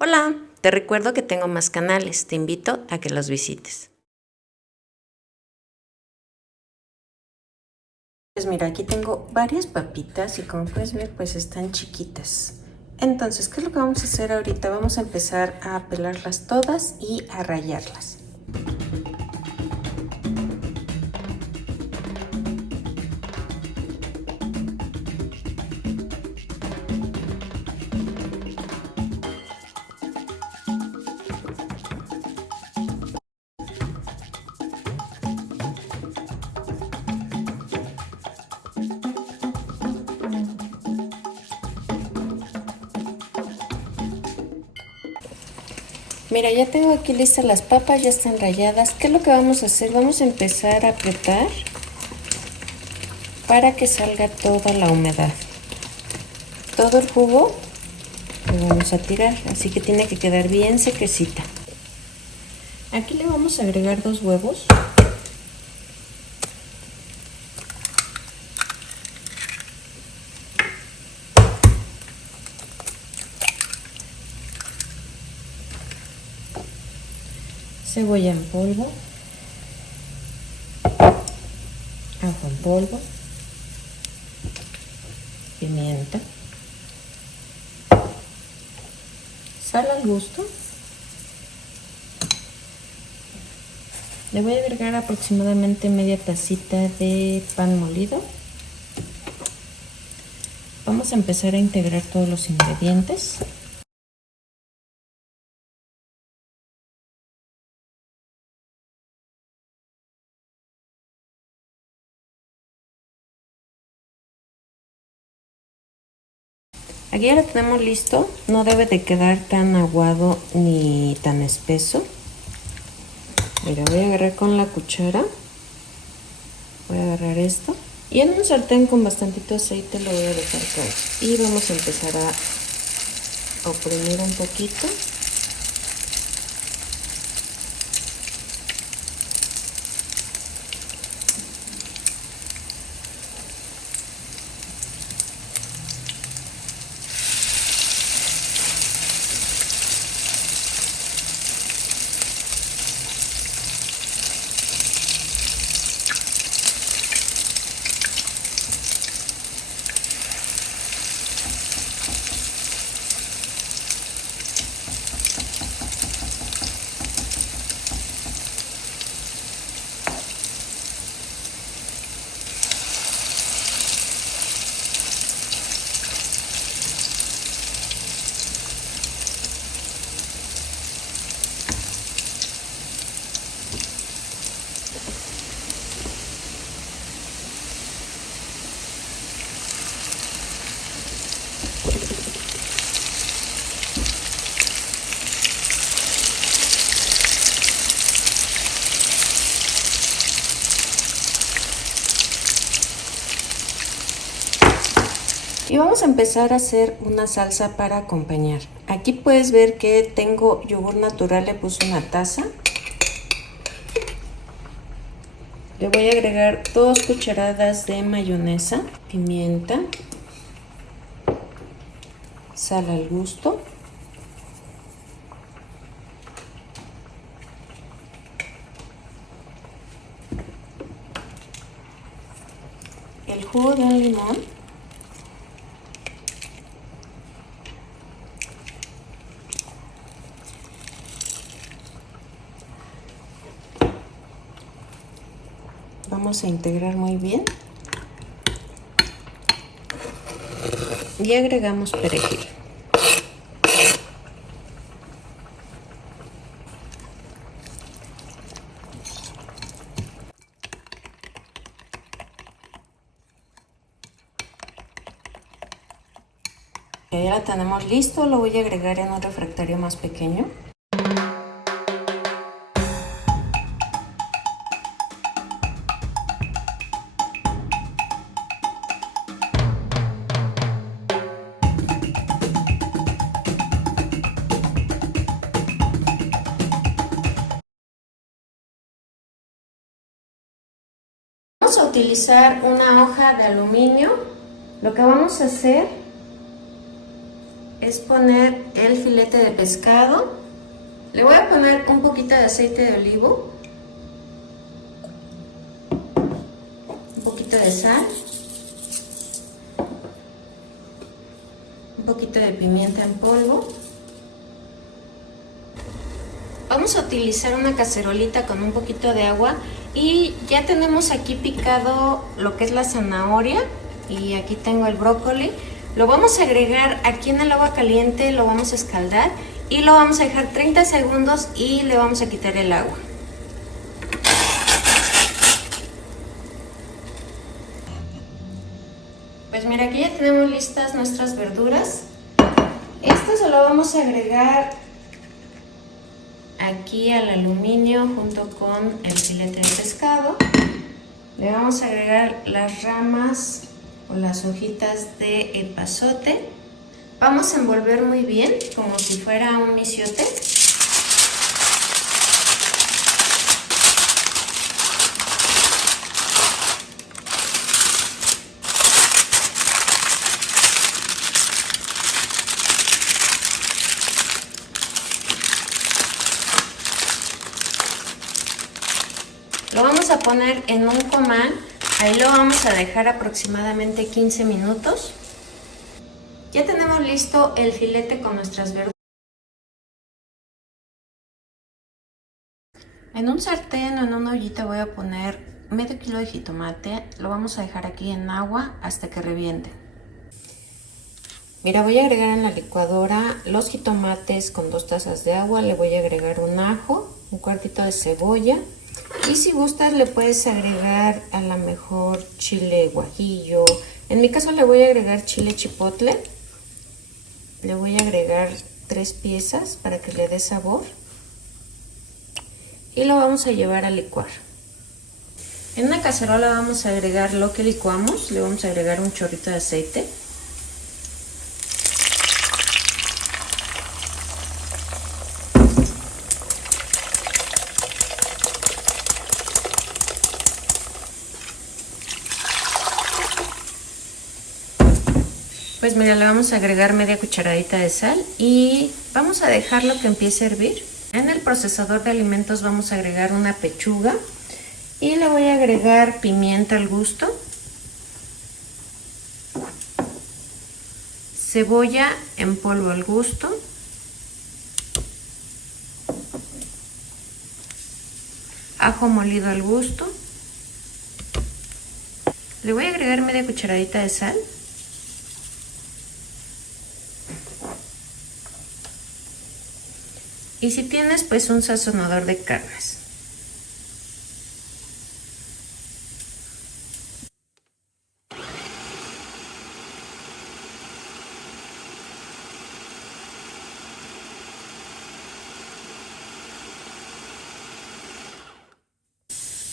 Hola, te recuerdo que tengo más canales, te invito a que los visites. Pues mira, aquí tengo varias papitas y como puedes ver, pues están chiquitas. Entonces, ¿qué es lo que vamos a hacer ahorita? Vamos a empezar a pelarlas todas y a rallarlas. Mira, ya tengo aquí listas las papas, ya están ralladas. ¿Qué es lo que vamos a hacer? Vamos a empezar a apretar para que salga toda la humedad. Todo el jugo lo vamos a tirar, así que tiene que quedar bien sequecita. Aquí le vamos a agregar 2 huevos. Cebolla en polvo, ajo en polvo, pimienta, sal al gusto. Le voy a agregar aproximadamente media tacita de pan molido. Vamos a empezar a integrar todos los ingredientes. Aquí ya lo tenemos listo, no debe de quedar tan aguado ni tan espeso. Mira, voy a agarrar con la cuchara, voy a agarrar esto y en un sartén con bastantito aceite lo voy a dejar caer y vamos a empezar a oprimir un poquito. Y vamos a empezar a hacer una salsa para acompañar. Aquí puedes ver que tengo yogur natural, le puse una taza. Le voy a agregar 2 cucharadas de mayonesa, pimienta, sal al gusto, el jugo de un limón, vamos a integrar muy bien y agregamos perejil. Ya la tenemos listo, lo voy a agregar en un refractario más pequeño. Vamos a utilizar una hoja de aluminio. Lo que vamos a hacer es poner el filete de pescado. Le voy a poner un poquito de aceite de olivo, un poquito de sal, un poquito de pimienta en polvo. Vamos a utilizar una cacerolita con un poquito de agua y ya tenemos aquí picado lo que es la zanahoria y aquí tengo el brócoli. Lo vamos a agregar aquí en el agua caliente, lo vamos a escaldar y lo vamos a dejar 30 segundos y le vamos a quitar el agua. Pues mira, aquí ya tenemos listas nuestras verduras. Esto se lo vamos a agregar aquí al aluminio junto con el filete de pescado. Le vamos a agregar las ramas o las hojitas de epazote. Vamos a envolver muy bien como si fuera un misiote. Lo vamos a poner en un comal, ahí lo vamos a dejar aproximadamente 15 minutos. Ya tenemos listo el filete con nuestras verduras. En un sartén o en una ollita voy a poner medio kilo de jitomate, lo vamos a dejar aquí en agua hasta que reviente. Mira, voy a agregar en la licuadora los jitomates con 2 tazas de agua, le voy a agregar un ajo, un cuartito de cebolla. Y si gustas le puedes agregar a lo mejor chile guajillo. En mi caso le voy a agregar chile chipotle. Le voy a agregar 3 piezas para que le dé sabor. Y lo vamos a llevar a licuar. En una cacerola vamos a agregar lo que licuamos. Le vamos a agregar un chorrito de aceite. Pues mira, le vamos a agregar media cucharadita de sal y vamos a dejarlo que empiece a hervir. En el procesador de alimentos vamos a agregar una pechuga y le voy a agregar pimienta al gusto, cebolla en polvo al gusto, ajo molido al gusto. Le voy a agregar media cucharadita de sal. Y si tienes pues un sazonador de carnes.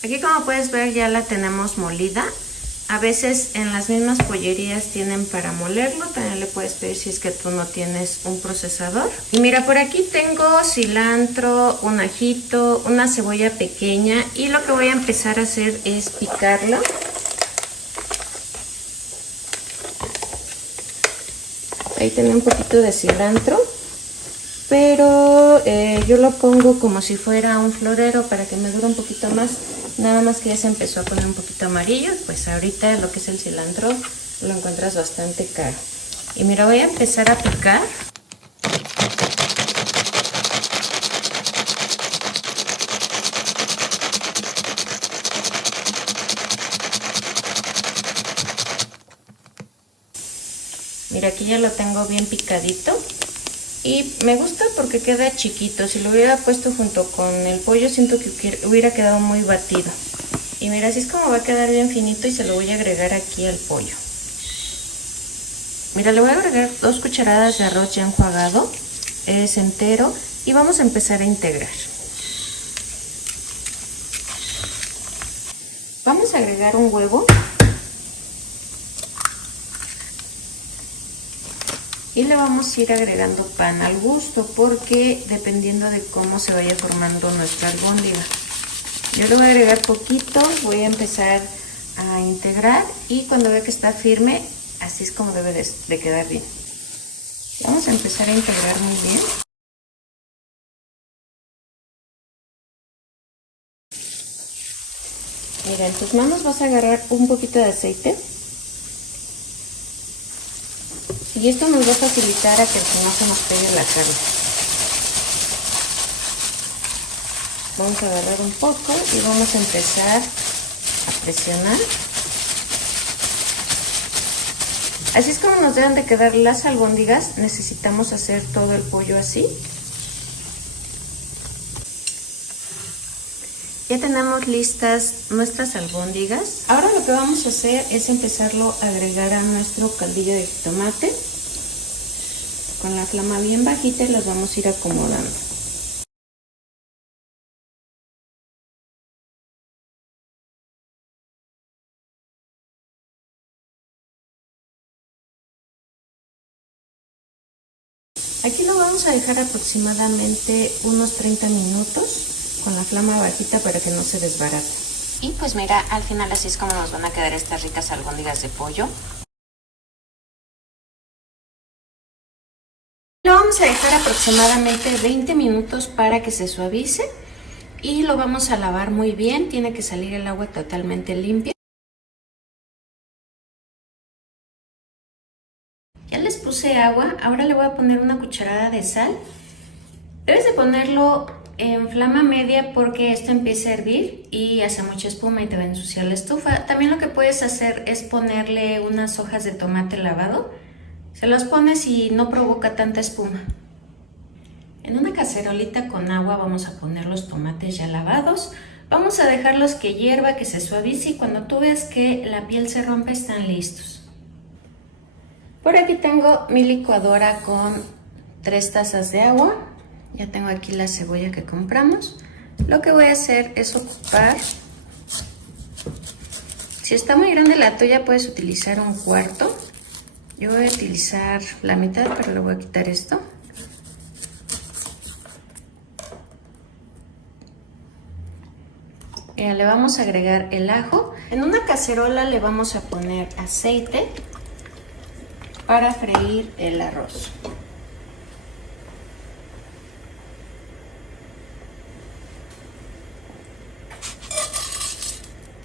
Aquí como puedes ver ya la tenemos molida. A veces en las mismas pollerías tienen para molerlo, también le puedes pedir si es que tú no tienes un procesador. Y mira, por aquí tengo cilantro, un ajito, una cebolla pequeña y lo que voy a empezar a hacer es picarlo. Ahí tengo un poquito de cilantro, pero yo lo pongo como si fuera un florero para que me dure un poquito más. Nada más que ya se empezó a poner un poquito amarillo, pues ahorita lo que es el cilantro lo encuentras bastante caro. Y mira, voy a empezar a picar. Mira, aquí ya lo tengo bien picadito. Y me gusta porque queda chiquito. Si lo hubiera puesto junto con el pollo, siento que hubiera quedado muy batido. Y mira, así es como va a quedar bien finito y se lo voy a agregar aquí al pollo. Mira, le voy a agregar 2 cucharadas de arroz ya enjuagado. Es entero. Y vamos a empezar a integrar. Vamos a agregar un huevo. Y le vamos a ir agregando pan al gusto porque dependiendo de cómo se vaya formando nuestra albóndiga. Yo le voy a agregar poquito, voy a empezar a integrar y cuando vea que está firme, así es como debe de quedar bien. Vamos a empezar a integrar muy bien. Mira, en tus manos vas a agarrar un poquito de aceite. Y esto nos va a facilitar a que no se nos pegue la carne. Vamos a agarrar un poco y vamos a empezar a presionar. Así es como nos deben de quedar las albóndigas. Necesitamos hacer todo el pollo así. Ya tenemos listas nuestras albóndigas. Ahora lo que vamos a hacer es empezarlo a agregar a nuestro caldillo de jitomate. Con la flama bien bajita y los vamos a ir acomodando. Aquí lo vamos a dejar aproximadamente unos 30 minutos con la flama bajita para que no se desbarate. Y pues mira, al final así es como nos van a quedar estas ricas albóndigas de pollo. Lo vamos a dejar aproximadamente 20 minutos para que se suavice y lo vamos a lavar muy bien. Tiene que salir el agua totalmente limpia. Ya les puse agua, ahora le voy a poner una cucharada de sal. Debes de ponerlo en flama media porque esto empieza a hervir y hace mucha espuma y te va a ensuciar la estufa. También lo que puedes hacer es ponerle unas hojas de tomate lavado. Se las pones y no provoca tanta espuma. En una cacerolita con agua vamos a poner los tomates ya lavados. Vamos a dejarlos que hierva, que se suavice y cuando tú ves que la piel se rompe están listos. Por aquí tengo mi licuadora con 3 tazas de agua. Ya tengo aquí la cebolla que compramos. Lo que voy a hacer es ocupar, si está muy grande la tuya puedes utilizar un cuarto. Yo voy a utilizar la mitad, pero le voy a quitar esto. Le vamos a agregar el ajo. En una cacerola le vamos a poner aceite para freír el arroz.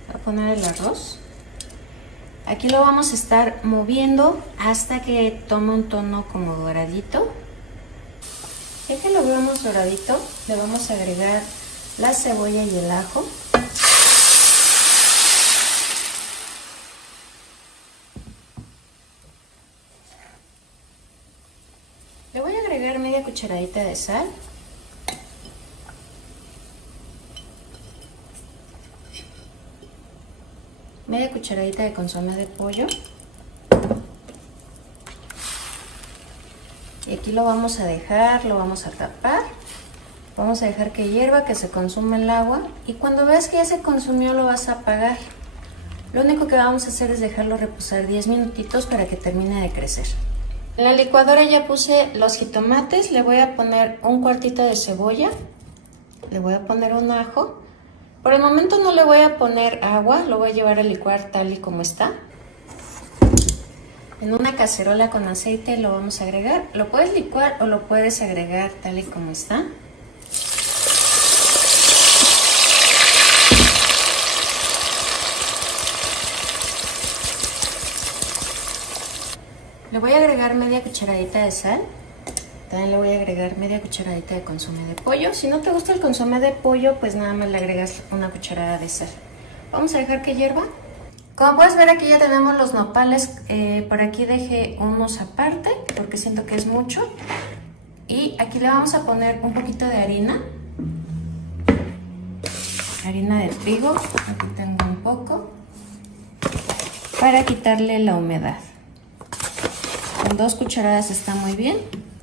Voy a poner el arroz. Aquí lo vamos a estar moviendo hasta que tome un tono como doradito. Ya que lo veamos doradito, le vamos a agregar la cebolla y el ajo. Le voy a agregar media cucharadita de sal. Media cucharadita de consomé de pollo. Y aquí lo vamos a dejar, lo vamos a tapar. Vamos a dejar que hierva, que se consuma el agua. Y cuando veas que ya se consumió lo vas a apagar. Lo único que vamos a hacer es dejarlo reposar 10 minutitos para que termine de crecer. En la licuadora ya puse los jitomates. Le voy a poner un cuartito de cebolla. Le voy a poner un ajo. Por el momento no le voy a poner agua, lo voy a llevar a licuar tal y como está. En una cacerola con aceite lo vamos a agregar. Lo puedes licuar o lo puedes agregar tal y como está. Le voy a agregar media cucharadita de sal. También le voy a agregar media cucharadita de consomé de pollo. Si no te gusta el consomé de pollo, pues nada más le agregas una cucharada de sal. Vamos a dejar que hierva. Como puedes ver, aquí ya tenemos los nopales. Por aquí dejé unos aparte porque siento que es mucho. Y aquí le vamos a poner un poquito de harina. Harina de trigo. Aquí tengo un poco. Para quitarle la humedad. Con 2 cucharadas está muy bien.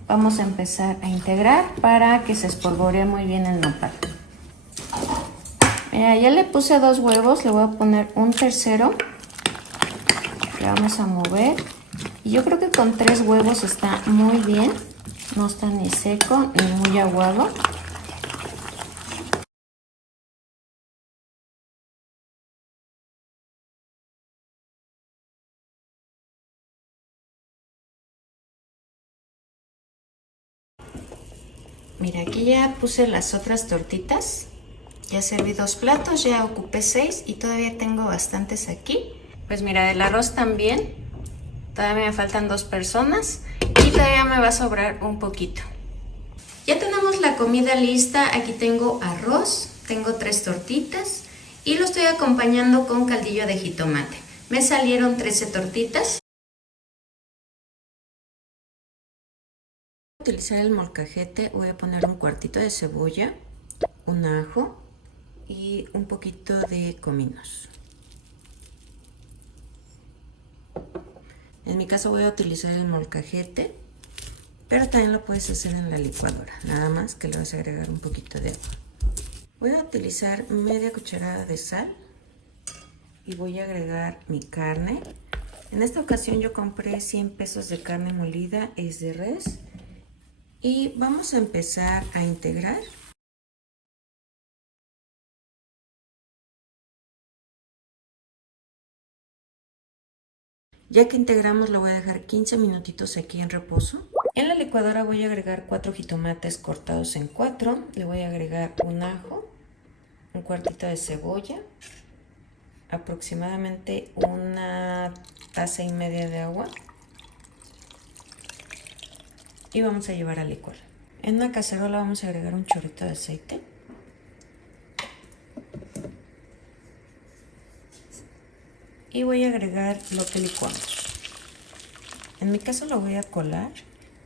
Vamos a empezar a integrar para que se espolvoree muy bien el nopal. Mira, ya le puse 2 huevos, le voy a poner un tercero. Le vamos a mover. Y yo creo que con 3 huevos está muy bien. No está ni seco ni muy aguado. Mira, aquí ya puse las otras tortitas. Ya serví 2 platos, ya ocupé 6 y todavía tengo bastantes aquí. Pues mira, del arroz también. Todavía me faltan 2 personas y todavía me va a sobrar un poquito. Ya tenemos la comida lista. Aquí tengo arroz, tengo 3 tortitas y lo estoy acompañando con caldillo de jitomate. Me salieron 13 tortitas. Para utilizar el molcajete voy a poner un cuartito de cebolla, un ajo y un poquito de cominos. En mi caso voy a utilizar el molcajete, pero también lo puedes hacer en la licuadora, nada más que le vas a agregar un poquito de agua. Voy a utilizar media cucharada de sal y voy a agregar mi carne. En esta ocasión yo compré 100 pesos de carne molida, es de res, y vamos a empezar a integrar. Ya que integramos lo voy a dejar 15 minutitos aquí en reposo. En la licuadora voy a agregar 4 jitomates cortados en 4. Le voy a agregar un ajo, un cuartito de cebolla, aproximadamente 1,5 tazas de agua. Y vamos a llevar a licuar. En una cacerola vamos a agregar un chorrito de aceite. Y voy a agregar lo que licuamos. En mi caso lo voy a colar,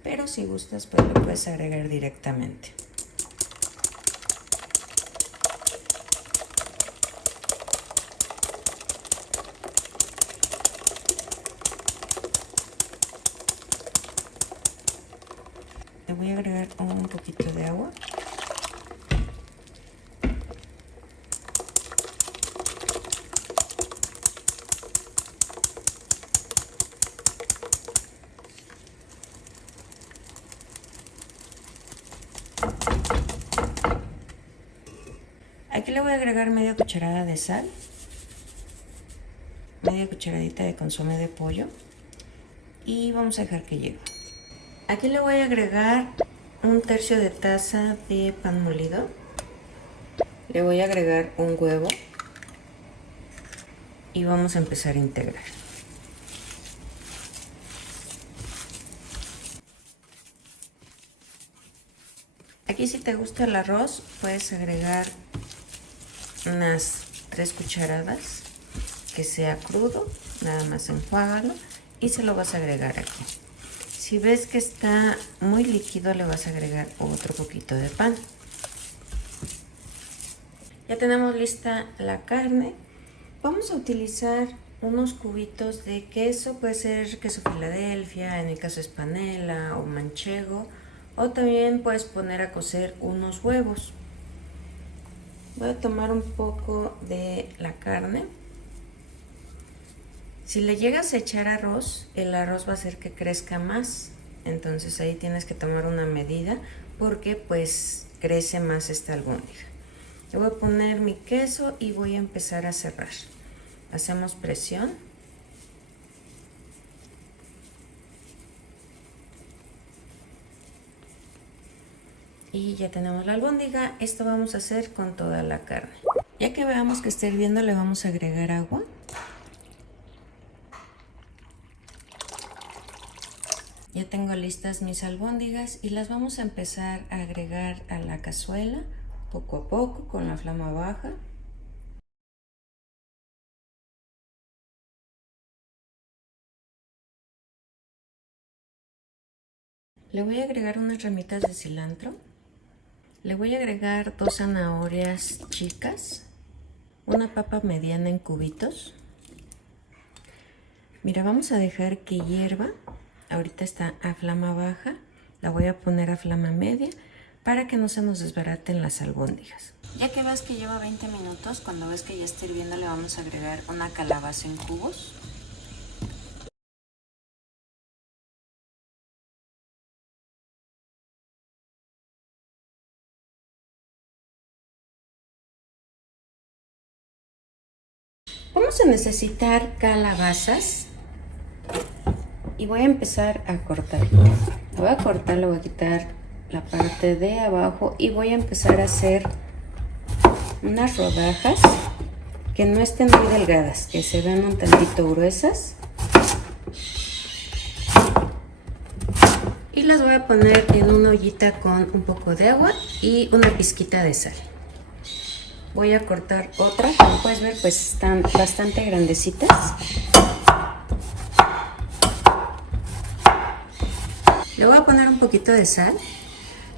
pero si gustas pues lo puedes agregar directamente. Le voy a agregar un poquito de agua. Aquí le voy a agregar media cucharada de sal, media cucharadita de consomé de pollo y vamos a dejar que llegue. Aquí le voy a agregar 1/3 de taza de pan molido. Le voy a agregar un huevo y vamos a empezar a integrar. Aquí si te gusta el arroz puedes agregar unas 3 cucharadas, que sea crudo, nada más enjuágalo y se lo vas a agregar aquí. Si ves que está muy líquido le vas a agregar otro poquito de pan. Ya tenemos lista la carne. Vamos a utilizar unos cubitos de queso, puede ser queso Filadelfia, en mi caso es panela o manchego, o también puedes poner a cocer unos huevos. Voy a tomar un poco de la carne. Si le llegas a echar arroz, el arroz va a hacer que crezca más, entonces ahí tienes que tomar una medida porque pues crece más esta albóndiga. Le voy a poner mi queso y voy a empezar a cerrar. Hacemos presión. Y ya tenemos la albóndiga. Esto vamos a hacer con toda la carne. Ya que veamos que está hirviendo, le vamos a agregar agua. Ya tengo listas mis albóndigas y las vamos a empezar a agregar a la cazuela poco a poco con la flama baja. Le voy a agregar unas ramitas de cilantro. Le voy a agregar 2 zanahorias chicas, una papa mediana en cubitos. Mira, vamos a dejar que hierva. Ahorita está a flama baja. La voy a poner a flama media para que no se nos desbaraten las albóndigas. Ya que ves que lleva 20 minutos, cuando ves que ya está hirviendo le vamos a agregar una calabaza en cubos. Vamos a necesitar calabazas y voy a empezar a cortar. La voy a cortar, le voy a quitar la parte de abajo y voy a empezar a hacer unas rodajas que no estén muy delgadas, que se vean un tantito gruesas. Y las voy a poner en una ollita con un poco de agua y una pizquita de sal. Voy a cortar otra, como puedes ver pues están bastante grandecitas. Le voy a poner un poquito de sal.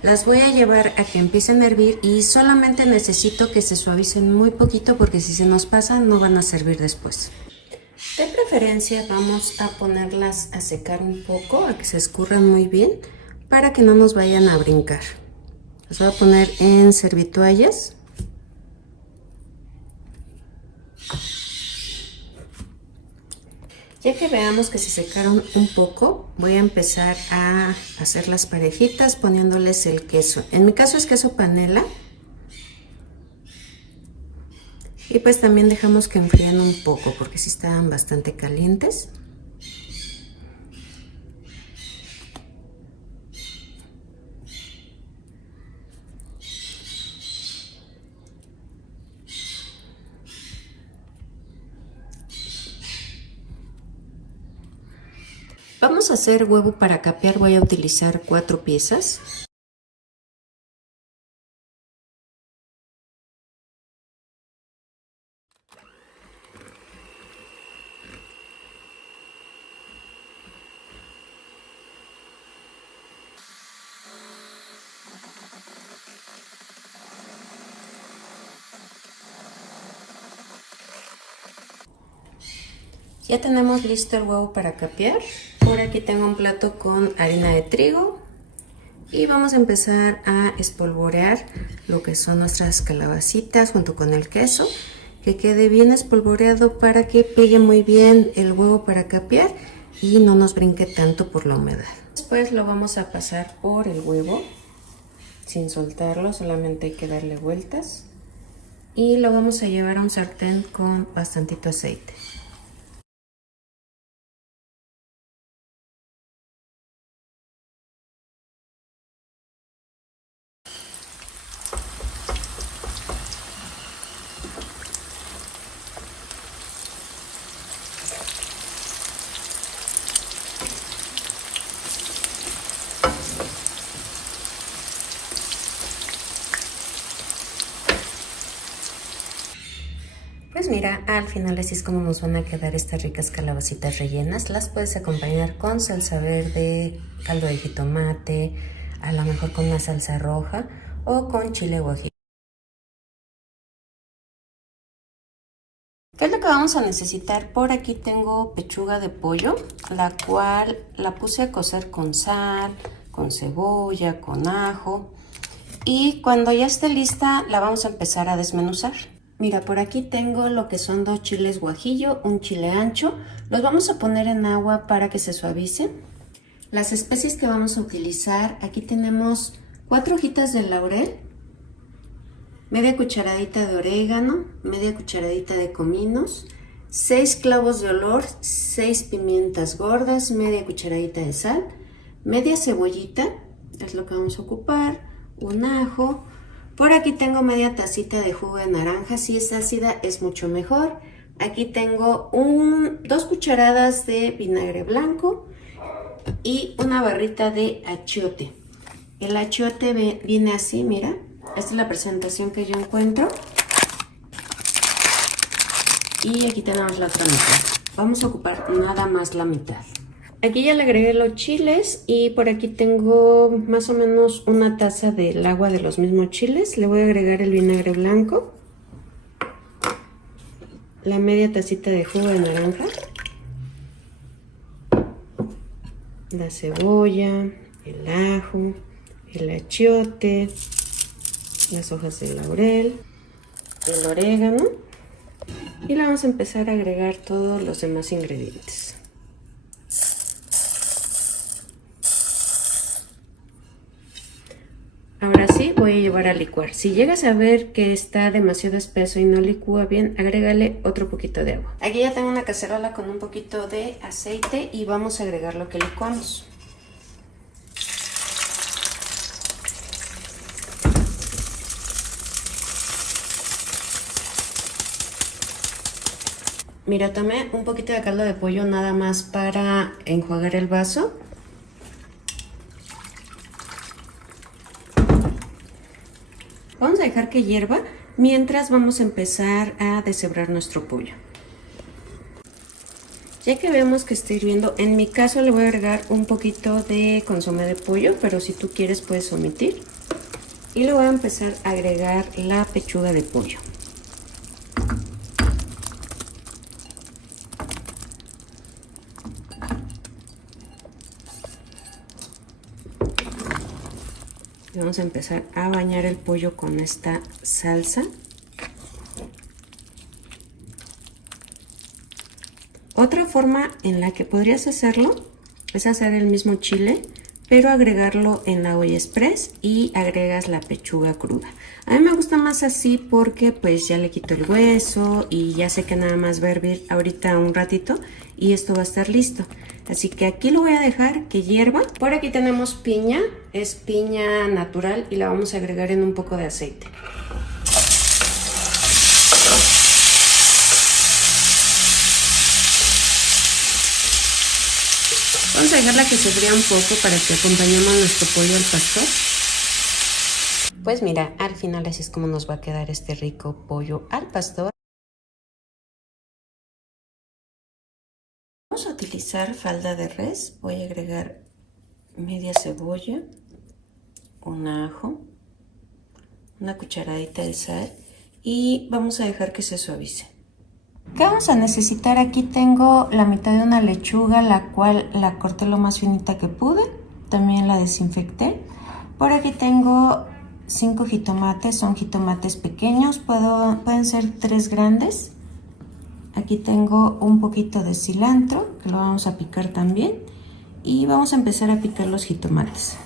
Las voy a llevar a que empiecen a hervir y solamente necesito que se suavicen muy poquito porque si se nos pasan no van a servir después. De preferencia vamos a ponerlas a secar un poco, a que se escurran muy bien para que no nos vayan a brincar. Las voy a poner en servitoallas. Ya que veamos que se secaron un poco, voy a empezar a hacer las parejitas poniéndoles el queso. En mi caso es queso panela. Y pues también dejamos que enfríen un poco porque sí estaban bastante calientes. Vamos a hacer huevo para capear, voy a utilizar 4 piezas. Ya tenemos listo el huevo para capear. Por aquí tengo un plato con harina de trigo y vamos a empezar a espolvorear lo que son nuestras calabacitas junto con el queso, que quede bien espolvoreado para que pegue muy bien el huevo para capear y no nos brinque tanto por la humedad. Después lo vamos a pasar por el huevo sin soltarlo, solamente hay que darle vueltas y lo vamos a llevar a un sartén con bastantito aceite. Pues mira, al final así es como nos van a quedar estas ricas calabacitas rellenas. Las puedes acompañar con salsa verde, caldo de jitomate, a lo mejor con una salsa roja o con chile guajillo. ¿Qué es lo que vamos a necesitar? Por aquí tengo pechuga de pollo, la cual la puse a cocer con sal, con cebolla, con ajo. Y cuando ya esté lista, la vamos a empezar a desmenuzar. Mira, por aquí tengo lo que son 2 chiles guajillo, un chile ancho. Los vamos a poner en agua para que se suavicen. Las especies que vamos a utilizar, aquí tenemos 4 hojitas de laurel, media cucharadita de orégano, media cucharadita de cominos, 6 clavos de olor, 6 pimientas gordas, media cucharadita de sal, media cebollita, es lo que vamos a ocupar, un ajo. Por aquí tengo media tacita de jugo de naranja, si es ácida es mucho mejor. Aquí tengo 2 cucharadas de vinagre blanco y una barrita de achiote. El achiote viene así, mira. Esta es la presentación que yo encuentro. Y aquí tenemos la otra mitad. Vamos a ocupar nada más la mitad. Aquí ya le agregué los chiles y por aquí tengo más o menos una taza del agua de los mismos chiles. Le voy a agregar el vinagre blanco, la media tacita de jugo de naranja, la cebolla, el ajo, el achiote, las hojas de laurel, el orégano y le vamos a empezar a agregar todos los demás ingredientes. Ahora sí voy a llevar a licuar. Si llegas a ver que está demasiado espeso y no licúa bien, agrégale otro poquito de agua. Aquí ya tengo una cacerola con un poquito de aceite y vamos a agregar lo que licuamos. Mira, tomé un poquito de caldo de pollo nada más para enjuagar el vaso. Vamos a dejar que hierva mientras vamos a empezar a deshebrar nuestro pollo. Ya que vemos que está hirviendo, en mi caso le voy a agregar un poquito de consomé de pollo, pero si tú quieres puedes omitir. Y le voy a empezar a agregar la pechuga de pollo. Y vamos a empezar a bañar el pollo con esta salsa. Otra forma en la que podrías hacerlo es hacer el mismo chile, pero agregarlo en la olla express y agregas la pechuga cruda. A mí me gusta más así porque pues ya le quito el hueso y ya sé que nada más va a hervir ahorita un ratito y esto va a estar listo. Así que aquí lo voy a dejar que hierva. Por aquí tenemos piña, es piña natural y la vamos a agregar en un poco de aceite. Vamos a dejarla que se fría un poco para que acompañemos nuestro pollo al pastor. Pues mira, al final así es como nos va a quedar este rico pollo al pastor. Vamos a utilizar falda de res. Voy a agregar media cebolla, un ajo, una cucharadita de sal y vamos a dejar que se suavice. ¿Qué vamos a necesitar? Aquí tengo la mitad de una lechuga, la cual la corté lo más finita que pude. También la desinfecté. Por aquí tengo 5 jitomates, son jitomates pequeños, pueden ser 3 grandes. Aquí tengo un poquito de cilantro, que lo vamos a picar también. Y vamos a empezar a picar los jitomates.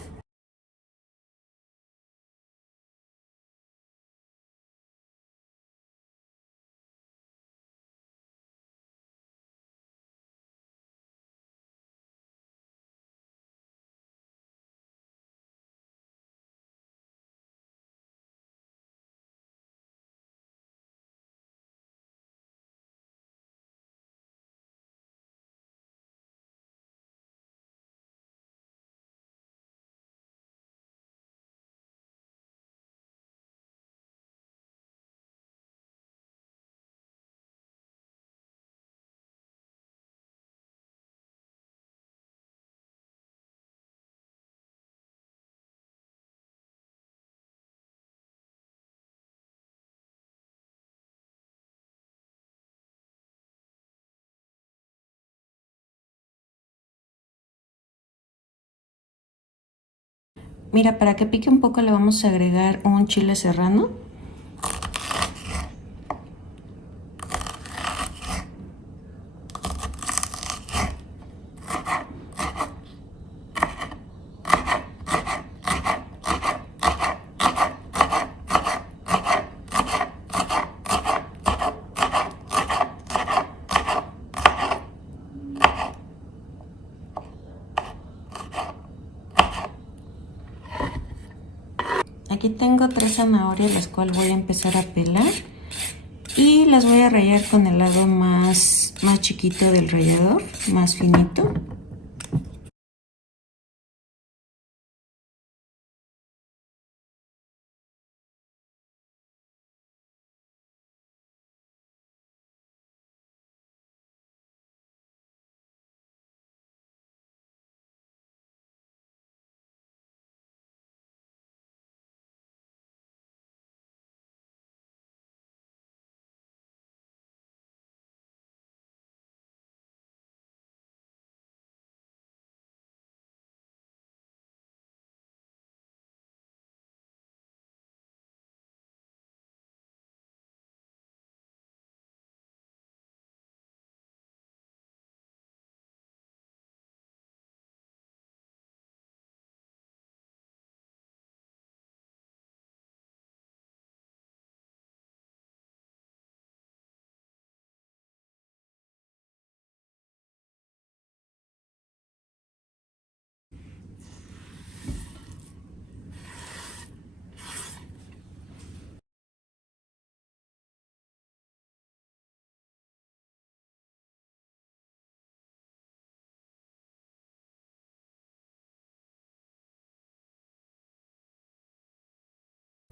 Mira, para que pique un poco le vamos a agregar un chile serrano. Aquí tengo 3 zanahorias, las cuales voy a empezar a pelar. Y las voy a rallar con el lado más chiquito del rallador, más finito.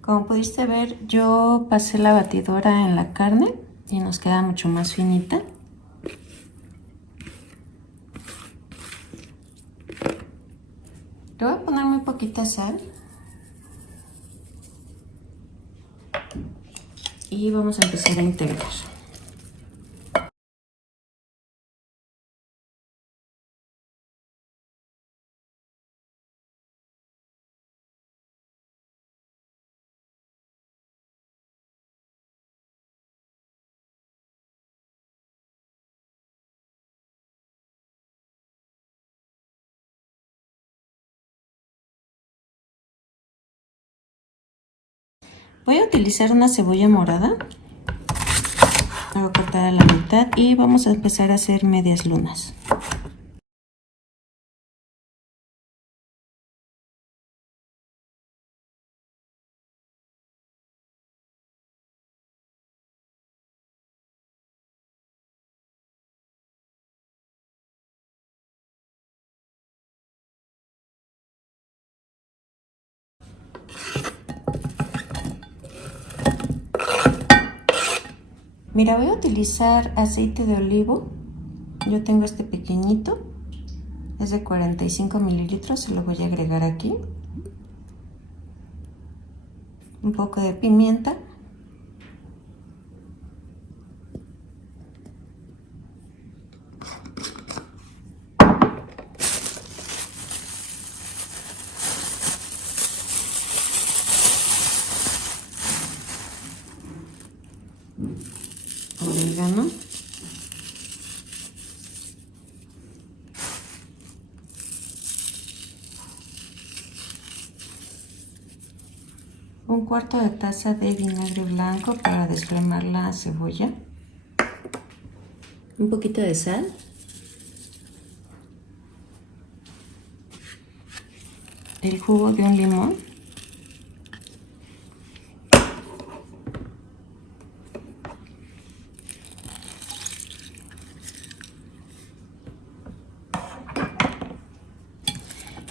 Como pudiste ver, yo pasé la batidora en la carne y nos queda mucho más finita. Le voy a poner muy poquita sal. Y vamos a empezar a integrar. Voy a utilizar una cebolla morada. La voy a cortar a la mitad y vamos a empezar a hacer medias lunas. Mira, voy a utilizar aceite de olivo. Yo tengo este pequeñito. Es de 45 mililitros. Se lo voy a agregar aquí. Un poco de pimienta. Orégano. Un cuarto de taza de vinagre blanco para descremar la cebolla. Un poquito de sal. El jugo de un limón.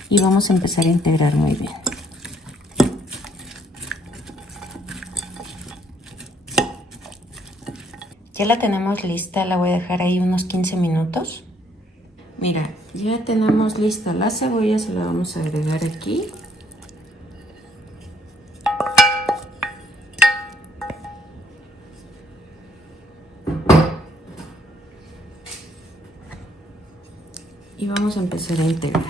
Y vamos a empezar a integrar muy bien. Ya la tenemos lista, la voy a dejar ahí unos 15 minutos. Mira, ya tenemos lista la cebolla, se la vamos a agregar aquí. Y vamos a empezar a integrar.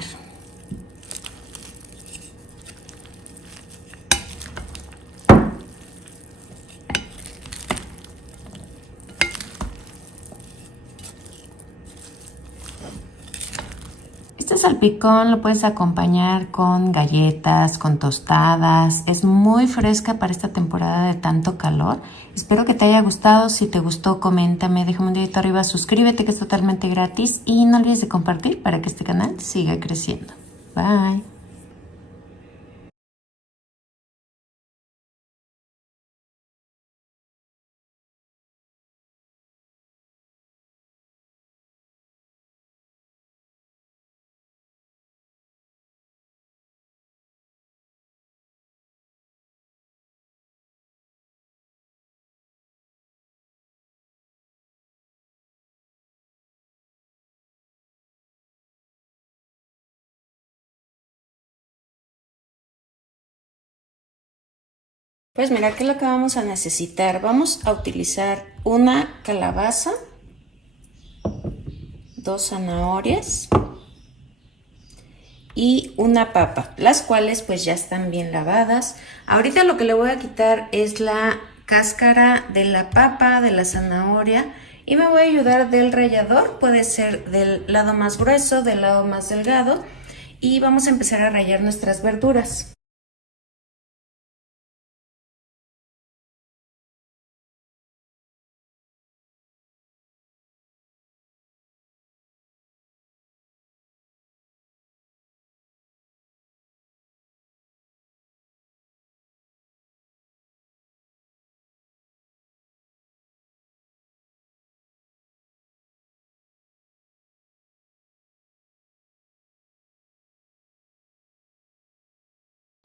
Este salpicón lo puedes acompañar con galletas, con tostadas. Es muy fresca para esta temporada de tanto calor. Espero que te haya gustado. Si te gustó, coméntame, déjame un dedito arriba, suscríbete que es totalmente gratis y no olvides de compartir para que este canal siga creciendo. Bye. Pues mira, ¿qué es lo que vamos a necesitar? Vamos a utilizar una calabaza, 2 zanahorias y una papa, las cuales pues ya están bien lavadas. Ahorita lo que le voy a quitar es la cáscara de la papa, de la zanahoria, y me voy a ayudar del rallador, puede ser del lado más grueso, del lado más delgado, y vamos a empezar a rallar nuestras verduras.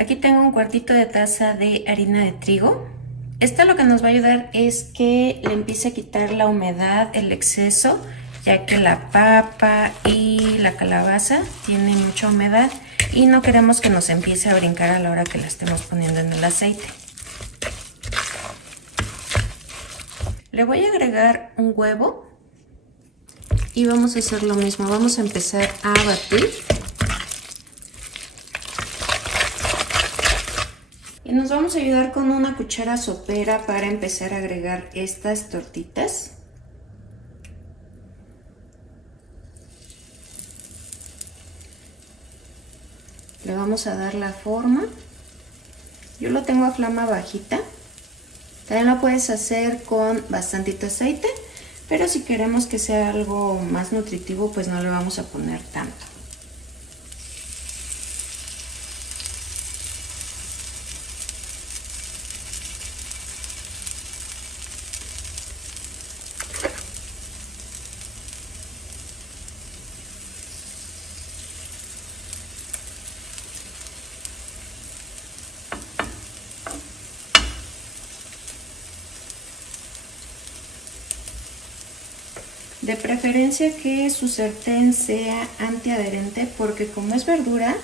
Aquí tengo un cuartito de taza de harina de trigo. Esta lo que nos va a ayudar es que le empiece a quitar la humedad, el exceso, ya que la papa y la calabaza tienen mucha humedad y no queremos que nos empiece a brincar a la hora que la estemos poniendo en el aceite. Le voy a agregar un huevo y vamos a hacer lo mismo. Vamos a empezar a batir. Y nos vamos a ayudar con una cuchara sopera para empezar a agregar estas tortitas. Le vamos a dar la forma. Yo lo tengo a flama bajita. También lo puedes hacer con bastantito aceite, pero si queremos que sea algo más nutritivo, pues no le vamos a poner tanto. De preferencia que su sartén sea antiadherente porque como es verdura,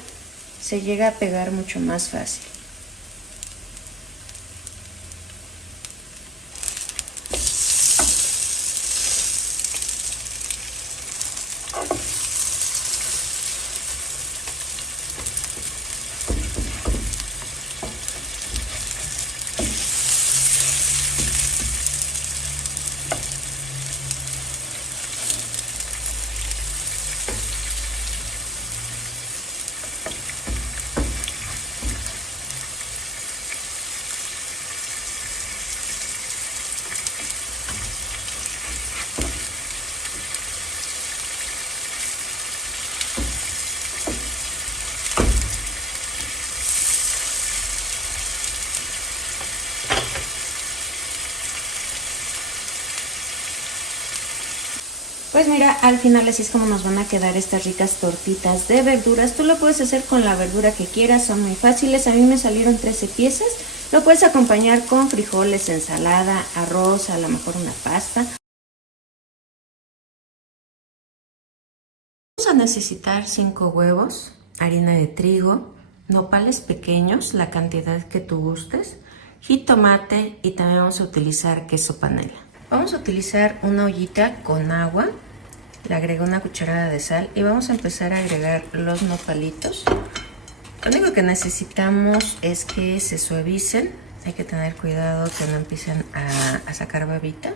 se llega a pegar mucho más fácil. Pues mira, al final así es como nos van a quedar estas ricas tortitas de verduras. Tú lo puedes hacer con la verdura que quieras, son muy fáciles. A mí me salieron 13 piezas. Lo puedes acompañar con frijoles, ensalada, arroz, a lo mejor una pasta. Vamos a necesitar 5 huevos, harina de trigo, nopales pequeños, la cantidad que tú gustes, jitomate y también vamos a utilizar queso panela. Vamos a utilizar una ollita con agua. Le agrego una cucharada de sal y vamos a empezar a agregar los nopalitos. Lo único que necesitamos es que se suavicen. Hay que tener cuidado que no empiecen a sacar babita.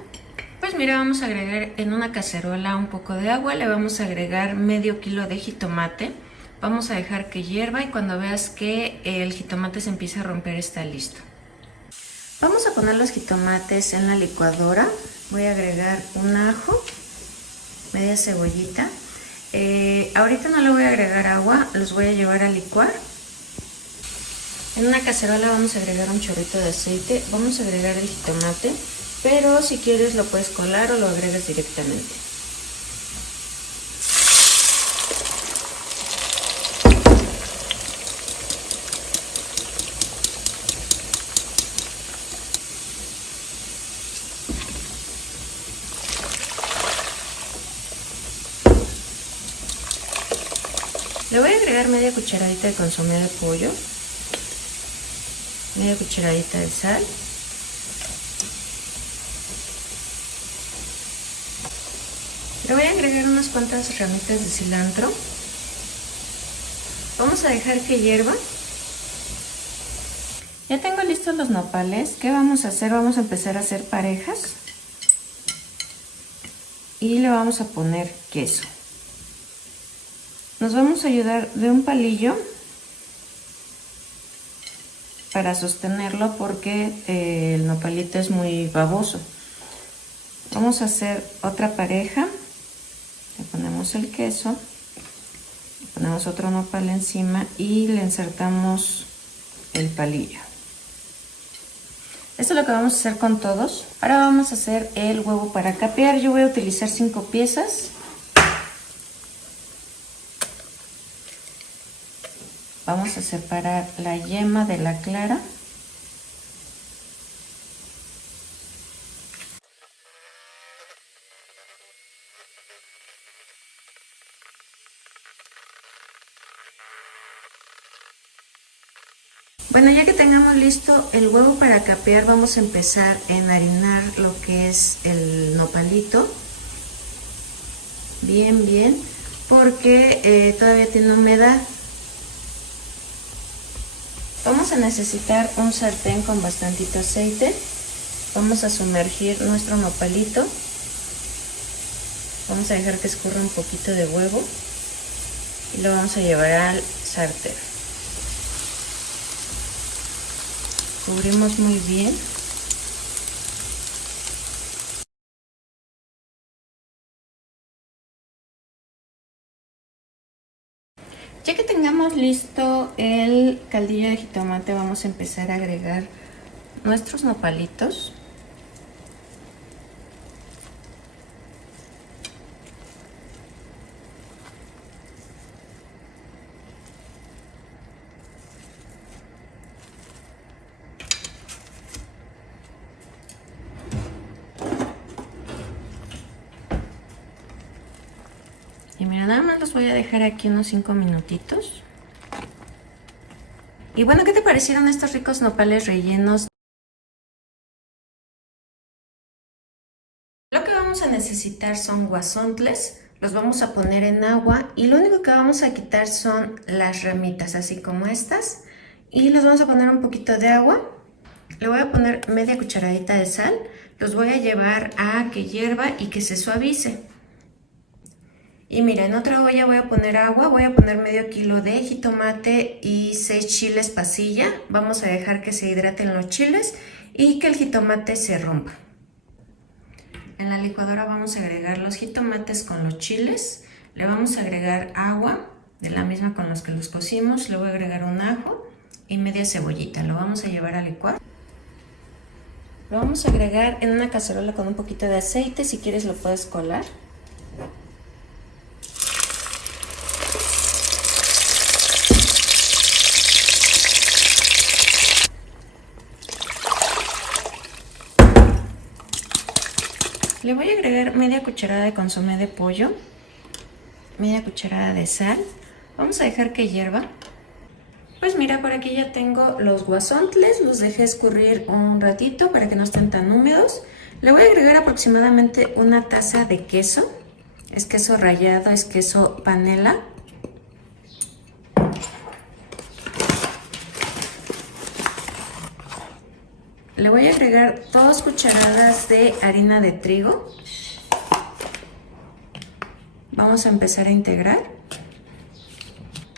Pues mira, vamos a agregar en una cacerola un poco de agua. Le vamos a agregar medio kilo de jitomate. Vamos a dejar que hierva y cuando veas que el jitomate se empieza a romper está listo. Vamos a poner los jitomates en la licuadora. Voy a agregar un ajo, media cebollita. Ahorita no le voy a agregar agua, los voy a llevar a licuar. En una cacerola vamos a agregar un chorrito de aceite, vamos a agregar el jitomate, pero si quieres lo puedes colar o lo agregas directamente. Le voy a agregar media cucharadita de consomé de pollo, media cucharadita de sal, le voy a agregar unas cuantas ramitas de cilantro. Vamos a dejar que hierva. Ya tengo listos los nopales. ¿Qué vamos a hacer? Vamos a empezar a hacer parejas y le vamos a poner queso. Nos vamos a ayudar de un palillo para sostenerlo porque el nopalito es muy baboso. Vamos a hacer otra pareja. Le ponemos el queso, le ponemos otro nopal encima y le insertamos el palillo. Esto es lo que vamos a hacer con todos. Ahora vamos a hacer el huevo para capear. Yo voy a utilizar 5 piezas. Vamos a separar la yema de la clara. Bueno, ya que tengamos listo el huevo para capear, vamos a empezar a enharinar lo que es el nopalito. Bien, bien, porque todavía tiene humedad. Vamos a necesitar un sartén con bastantito aceite. Vamos a sumergir nuestro nopalito. Vamos a dejar que escurra un poquito de huevo y lo vamos a llevar al sartén. Cubrimos muy bien. Ya que tengamos listo el caldillo de jitomate, vamos a empezar a agregar nuestros nopalitos. Y mira, nada más los voy a dejar aquí unos 5 minutitos. Y bueno, ¿qué te parecieron estos ricos nopales rellenos? Lo que vamos a necesitar son guasontles. Los vamos a poner en agua y lo único que vamos a quitar son las ramitas, así como estas. Y los vamos a poner un poquito de agua. Le voy a poner media cucharadita de sal. Los voy a llevar a que hierva y que se suavice. Y mira, en otra olla voy a poner agua, voy a poner medio kilo de jitomate y 6 chiles pasilla. Vamos a dejar que se hidraten los chiles y que el jitomate se rompa. En la licuadora vamos a agregar los jitomates con los chiles. Le vamos a agregar agua, de la misma con los que los cocimos. Le voy a agregar un ajo y media cebollita. Lo vamos a llevar a licuar. Lo vamos a agregar en una cacerola con un poquito de aceite. Si quieres lo puedes colar. Le voy a agregar media cucharada de consomé de pollo, media cucharada de sal. Vamos a dejar que hierva. Pues mira, por aquí ya tengo los guasontles, los dejé escurrir un ratito para que no estén tan húmedos. Le voy a agregar aproximadamente una taza de queso. Es queso rallado, es queso panela. Le voy a agregar 2 cucharadas de harina de trigo. Vamos a empezar a integrar.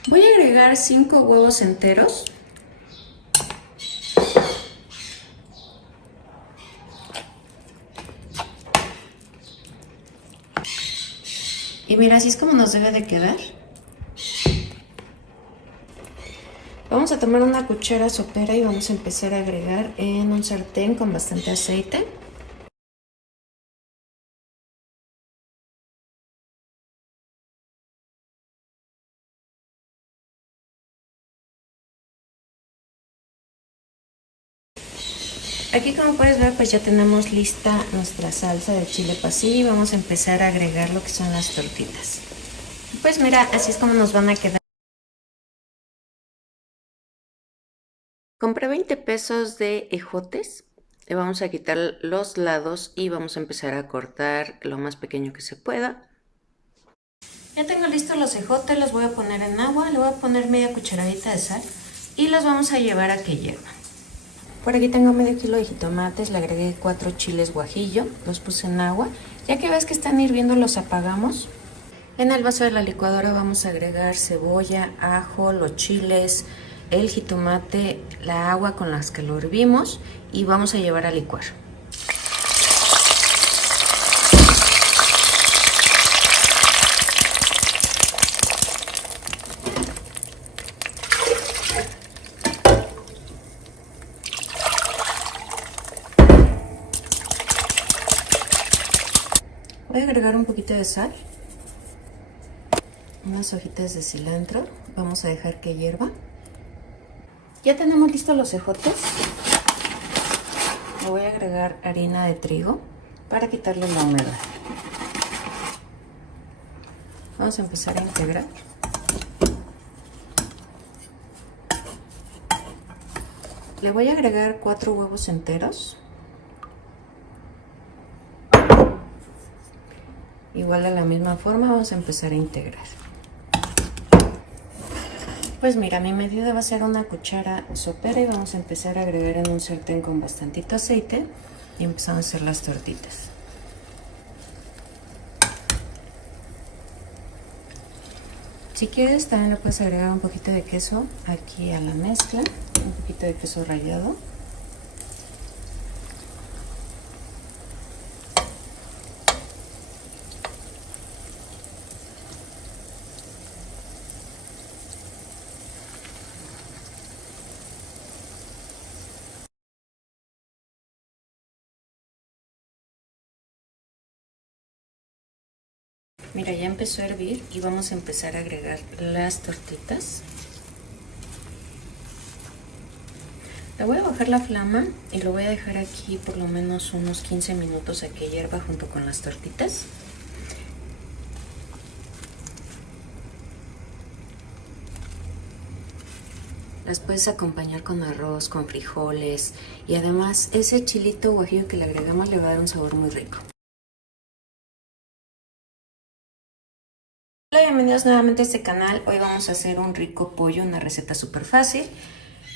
Voy a agregar 5 huevos enteros. Y mira, así es como nos debe de quedar. Vamos a tomar una cuchara sopera y vamos a empezar a agregar en un sartén con bastante aceite. Aquí, como puedes ver, pues ya tenemos lista nuestra salsa de chile pasilla y vamos a empezar a agregar lo que son las tortitas. Pues mira, así es como nos van a quedar. Compré 20 pesos de ejotes. Le vamos a quitar los lados y vamos a empezar a cortar lo más pequeño que se pueda. Ya tengo listos los ejotes, los voy a poner en agua, le voy a poner media cucharadita de sal y los vamos a llevar a que hiervan. Por aquí tengo medio kilo de jitomates, le agregué 4 chiles guajillo, los puse en agua. Ya que ves que están hirviendo, los apagamos. En el vaso de la licuadora vamos a agregar cebolla, ajo, los chiles, el jitomate, la agua con las que lo hervimos y vamos a llevar a licuar. Voy a agregar un poquito de sal, unas hojitas de cilantro, vamos a dejar que hierva Ya tenemos listos los ejotes. Le voy a agregar harina de trigo para quitarle la humedad. Vamos a empezar a integrar. Le voy a agregar 4 huevos enteros. Igual de la misma forma vamos a empezar a integrar. Pues mira, mi medida va a ser una cuchara sopera y vamos a empezar a agregar en un sartén con bastantito aceite y empezamos a hacer las tortitas. Si quieres también le puedes agregar un poquito de queso aquí a la mezcla, un poquito de queso rallado. Mira, ya empezó a hervir y vamos a empezar a agregar las tortitas. Le voy a bajar la flama y lo voy a dejar aquí por lo menos unos 15 minutos a que hierva junto con las tortitas. Las puedes acompañar con arroz, con frijoles y además ese chilito guajillo que le agregamos le va a dar un sabor muy rico. Hola, bienvenidos nuevamente a este canal. Hoy vamos a hacer un rico pollo, una receta súper fácil.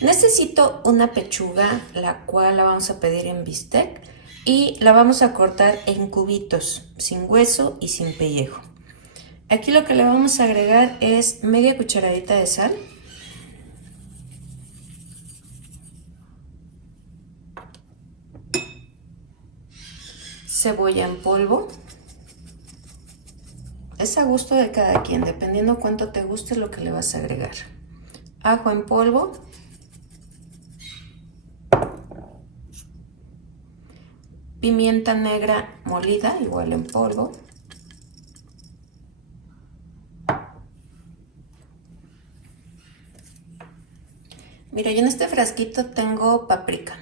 Necesito una pechuga, la cual la vamos a pedir en bistec y la vamos a cortar en cubitos, sin hueso y sin pellejo. Aquí lo que le vamos a agregar es media cucharadita de sal, cebolla en polvo. Es a gusto de cada quien, dependiendo cuánto te guste lo que le vas a agregar. Ajo en polvo, pimienta negra molida, igual en polvo, mira, yo en este frasquito tengo paprika.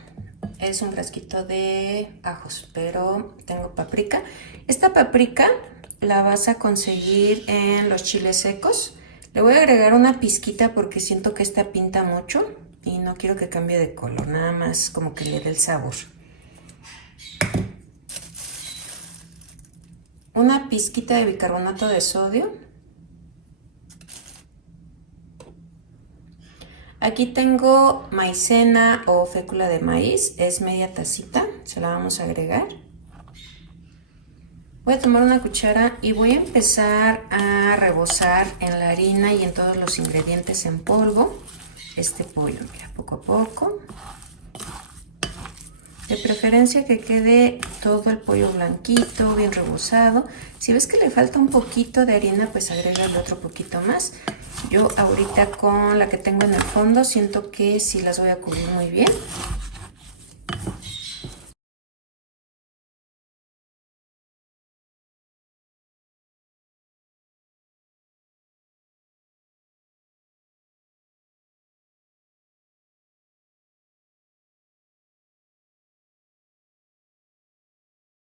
Es un frasquito de ajos, pero tengo paprika. Esta paprika la vas a conseguir en los chiles secos. Le voy a agregar una pizquita porque siento que esta pinta mucho y no quiero que cambie de color, nada más como que le dé el sabor. Una pizquita de bicarbonato de sodio. Aquí tengo maicena o fécula de maíz, es media tacita, se la vamos a agregar. Voy a tomar una cuchara y voy a empezar a rebozar en la harina y en todos los ingredientes en polvo este pollo, mira, poco a poco. De preferencia que quede todo el pollo blanquito, bien rebozado. Si ves que le falta un poquito de harina, pues agrégale otro poquito más. Yo ahorita con la que tengo en el fondo siento que sí las voy a cubrir muy bien.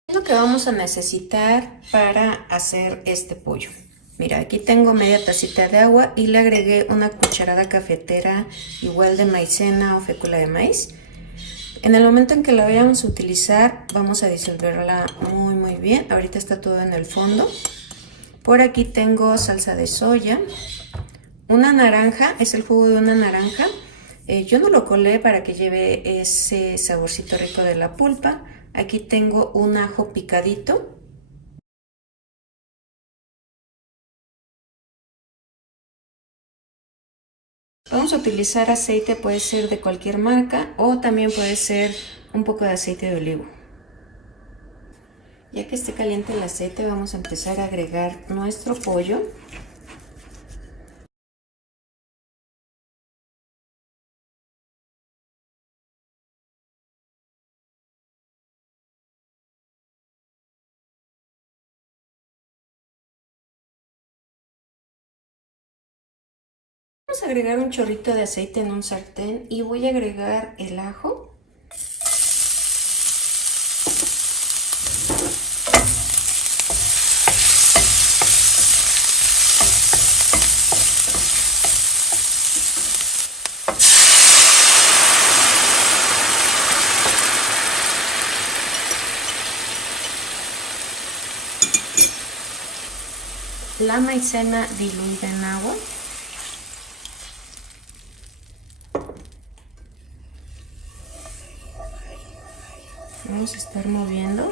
Es lo que vamos a necesitar para hacer este pollo. Mira, aquí tengo media tacita de agua y le agregué una cucharada cafetera igual de maicena o fécula de maíz. En el momento en que la vayamos a utilizar, vamos a disolverla muy bien. Ahorita está todo en el fondo. Por aquí tengo salsa de soya, una naranja, es el jugo de una naranja. Yo no lo colé para que lleve ese saborcito rico de la pulpa. Aquí tengo un ajo picadito. Vamos a utilizar aceite, puede ser de cualquier marca o también puede ser un poco de aceite de olivo. Ya que esté caliente el aceite, vamos a empezar a agregar nuestro pollo. Vamos a agregar un chorrito de aceite en un sartén y voy a agregar el ajo. La maicena diluida en agua. Vamos a estar moviendo.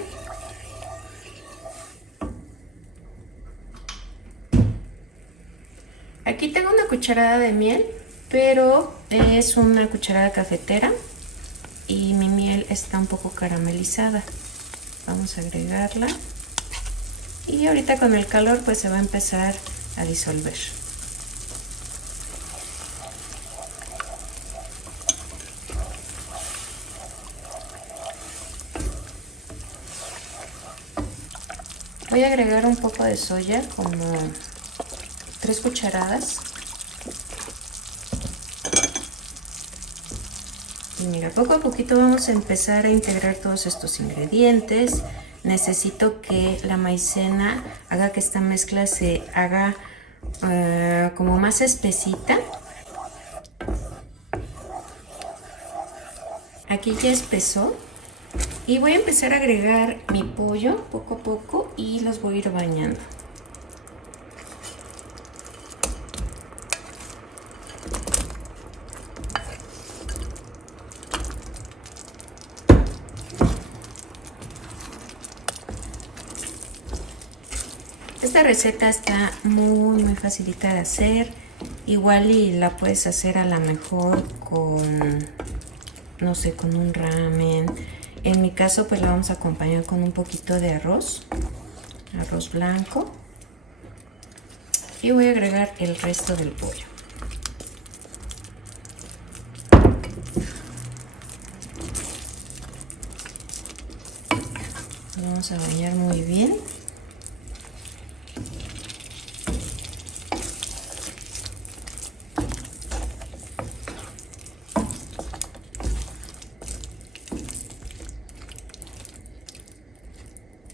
Aquí tengo una cucharada de miel, pero es una cucharada cafetera y mi miel está un poco caramelizada. Vamos a agregarla. Y ahorita con el calor pues se va a empezar a disolver. Voy a agregar un poco de soya, como 3 cucharadas. Y mira, poco a poquito vamos a empezar a integrar todos estos ingredientes. Necesito que la maicena haga que esta mezcla se haga como más espesita. Aquí ya espesó. Y voy a empezar a agregar mi pollo poco a poco y los voy a ir bañando. Esta receta está muy facilita de hacer. Igual y la puedes hacer a lo mejor con, no sé, con un ramen. En mi caso pues la vamos a acompañar con un poquito de arroz blanco. Y voy a agregar el resto del pollo. Vamos a bañar muy bien.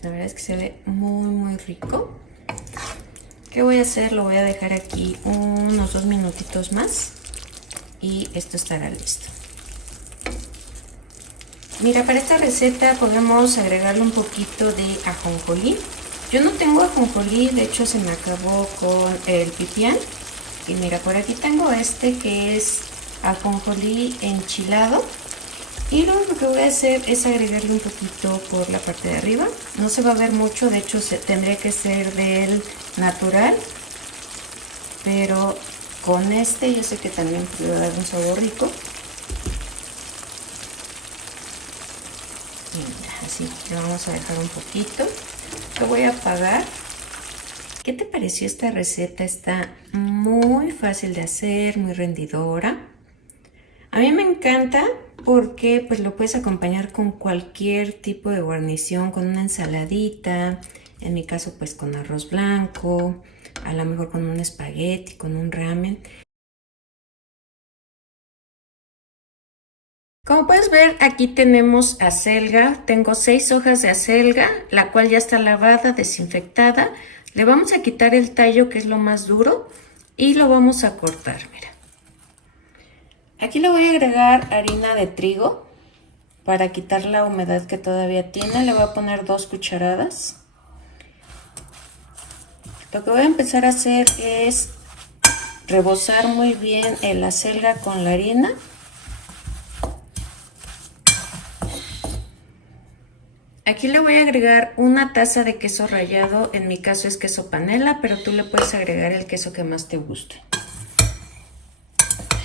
La verdad es que se ve muy rico. ¿Qué voy a hacer? Lo voy a dejar aquí unos 2 minutitos más y esto estará listo. Mira, para esta receta podemos agregarle un poquito de ajonjolí. Yo no tengo ajonjolí, de hecho se me acabó con el pipián. Y mira, por aquí tengo este que es ajonjolí enchilado. Y luego lo que voy a hacer es agregarle un poquito por la parte de arriba. No se va a ver mucho, de hecho tendría que ser del natural. Pero con este yo sé que también puede dar un sabor rico. Y así, le vamos a dejar un poquito. Lo voy a apagar. ¿Qué te pareció esta receta? Está muy fácil de hacer, muy rendidora. A mí me encanta porque pues lo puedes acompañar con cualquier tipo de guarnición, con una ensaladita, en mi caso pues con arroz blanco, a lo mejor con un espagueti, con un ramen. Como puedes ver, aquí tenemos acelga. Tengo 6 hojas de acelga, la cual ya está lavada, desinfectada. Le vamos a quitar el tallo, que es lo más duro, y lo vamos a cortar, mira. Aquí le voy a agregar harina de trigo para quitar la humedad que todavía tiene. Le voy a poner 2 cucharadas. Lo que voy a empezar a hacer es rebozar muy bien la acelga con la harina. Aquí le voy a agregar 1 taza de queso rallado. En mi caso es queso panela, pero tú le puedes agregar el queso que más te guste.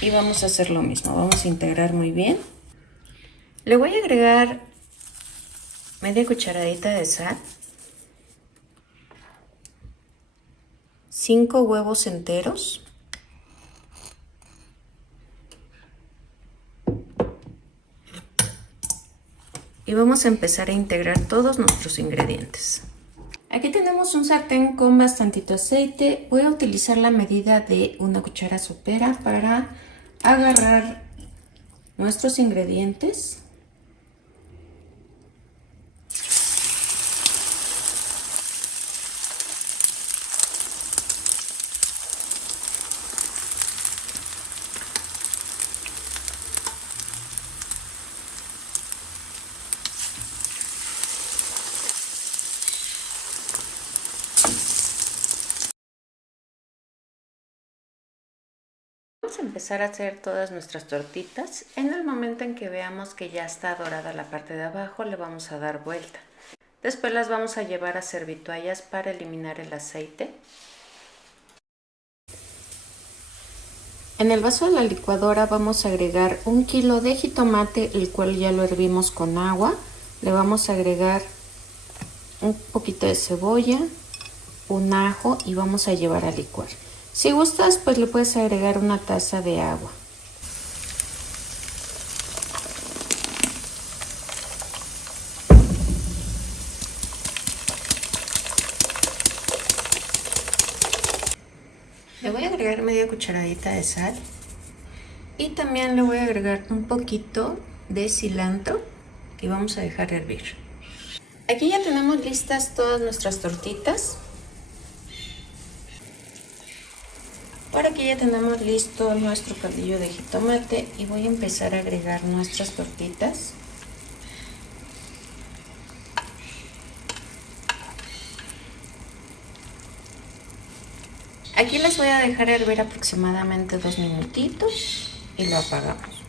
Y vamos a hacer lo mismo, vamos a integrar muy bien. Le voy a agregar media cucharadita de sal, 5 huevos enteros, y vamos a empezar a integrar todos nuestros ingredientes. Aquí tenemos un sartén con bastantito aceite. Voy a utilizar la medida de una cuchara sopera para agarrar nuestros ingredientes. Vamos a empezar a hacer todas nuestras tortitas. En el momento en que veamos que ya está dorada la parte de abajo, le vamos a dar vuelta. Después las vamos a llevar a servitoallas para eliminar el aceite. En el vaso de la licuadora vamos a agregar 1 kilo de jitomate, el cual ya lo hervimos con agua. Le vamos a agregar un poquito de cebolla, un ajo y vamos a llevar a licuar. Si gustas, pues le puedes agregar una taza de agua. Le voy a agregar media cucharadita de sal y también le voy a agregar un poquito de cilantro y vamos a dejar hervir. Aquí ya tenemos listas todas nuestras tortitas. Por aquí ya tenemos listo nuestro caldillo de jitomate y voy a empezar a agregar nuestras tortitas. Aquí las voy a dejar hervir aproximadamente 2 minutitos y lo apagamos.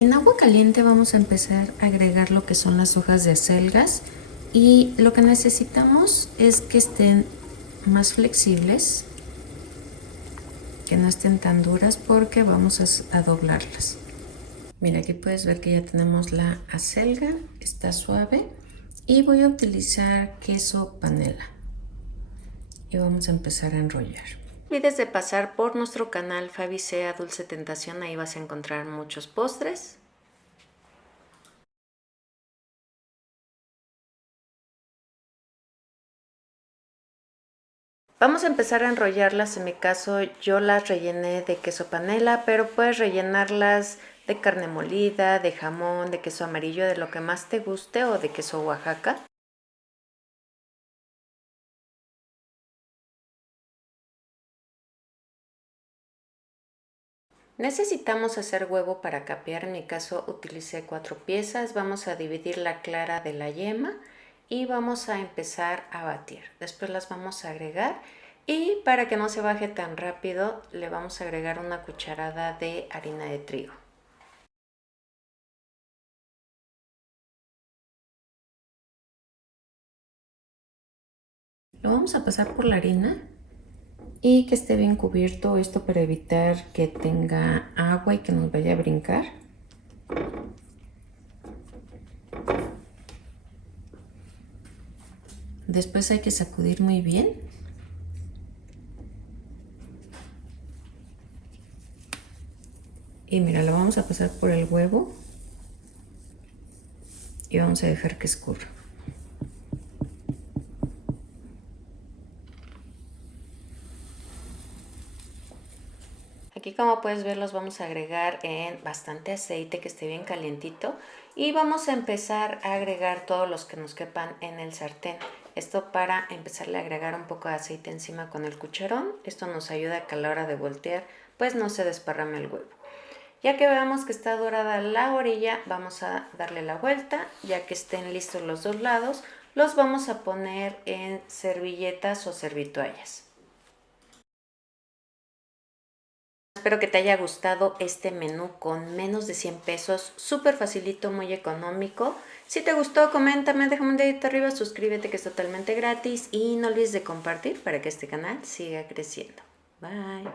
En agua caliente vamos a empezar a agregar lo que son las hojas de acelgas y lo que necesitamos es que estén más flexibles, que no estén tan duras porque vamos a doblarlas. Mira, aquí puedes ver que ya tenemos la acelga, está suave y voy a utilizar queso panela y vamos a empezar a enrollar. No olvides de pasar por nuestro canal Fabi Sea Dulce Tentación, ahí vas a encontrar muchos postres. Vamos a empezar a enrollarlas. En mi caso yo las rellené de queso panela, pero puedes rellenarlas de carne molida, de jamón, de queso amarillo, de lo que más te guste, o de queso Oaxaca. Necesitamos hacer huevo para capear. En mi caso utilicé 4 piezas. Vamos a dividir la clara de la yema y vamos a empezar a batir. Después las vamos a agregar y para que no se baje tan rápido le vamos a agregar una cucharada de harina de trigo. Lo vamos a pasar por la harina y que esté bien cubierto, esto para evitar que tenga agua y que nos vaya a brincar. Después hay que sacudir muy bien. Y mira, lo vamos a pasar por el huevo y vamos a dejar que escurra. Aquí, como puedes ver, los vamos a agregar en bastante aceite que esté bien calientito y vamos a empezar a agregar todos los que nos quepan en el sartén. Esto para empezarle a agregar un poco de aceite encima con el cucharón. Esto nos ayuda a que a la hora de voltear pues no se desparrame el huevo. Ya que veamos que está dorada la orilla, vamos a darle la vuelta. Ya que estén listos los dos lados, los vamos a poner en servilletas o servitoallas. Espero que te haya gustado este menú con menos de 100 pesos, súper facilito, muy económico. Si te gustó, coméntame, déjame un dedito arriba, suscríbete que es totalmente gratis y no olvides de compartir para que este canal siga creciendo. Bye.